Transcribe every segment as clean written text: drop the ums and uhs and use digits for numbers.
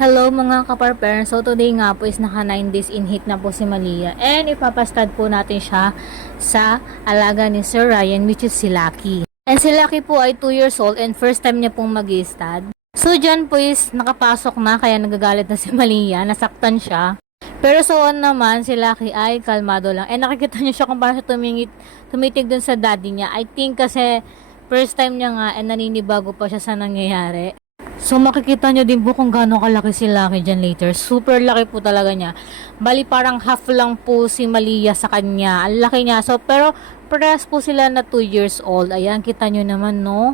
Hello mga kaparparents. So today nga po is naka 9 days in heat na po si Malia. And ipapastad po natin siya sa alaga ni Sir Ryan, which is si Lucky. And si Lucky po ay 2 years old and first time niya pong mag-i-stud. So dyan po is nakapasok na kaya nagagalit na si Malia. Nasaktan siya. Pero so on naman, si Lucky ay kalmado lang. And nakikita niyo siya kung paano siya tumitig dun sa daddy niya. I think kasi first time niya nga and naninibago pa siya sa nangyayari. So makikita nyo din po kung gaano kalaki si Lucky dyan later. Super laki po talaga niya. Bali parang half lang po si Malia sa kanya. Ang laki niya. So pero parehas po sila na 2 years old. Ayan, kita nyo naman, no?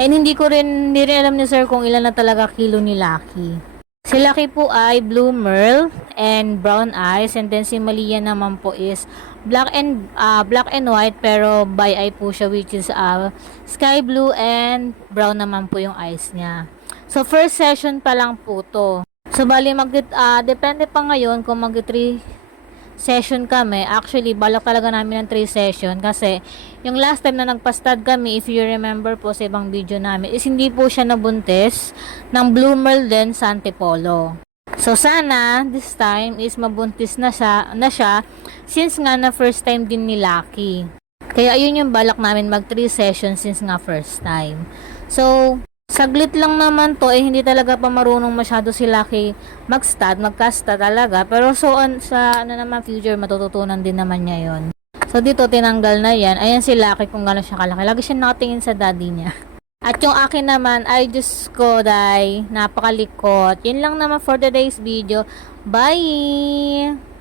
And hindi rin alam ni sir kung ilan na talaga kilo ni Lucky. Si Lucky po ay blue merle and brown eyes. And then si Malia naman po is black and white pero by eye po siya, which is sky blue and brown naman po yung eyes niya. So first session pa lang po to. So bali depende pa ngayon kung mag 3 session kami. Actually balak talaga namin ng 3 session kasi yung last time na nagpastad kami, if you remember po sa ibang video namin, is hindi po siya nabuntis ng blue merle din sa Antipolo. So sana this time is mabuntis na siya since nga na first time din ni Lucky. Kaya ayun yung balak namin mag 3 sessions since nga first time. So saglit lang naman to, hindi talaga pa marunong masyado si Lucky magkasta talaga. Pero so sa naman future matututunan din naman niya yon. So dito tinanggal na yan. Ayan si Lucky kung gano'n siya kalaki. Lagi siya nakatingin sa daddy niya. At yung akin naman ay Diyos ko day, napakalikot. Yun lang naman for today's video. Bye!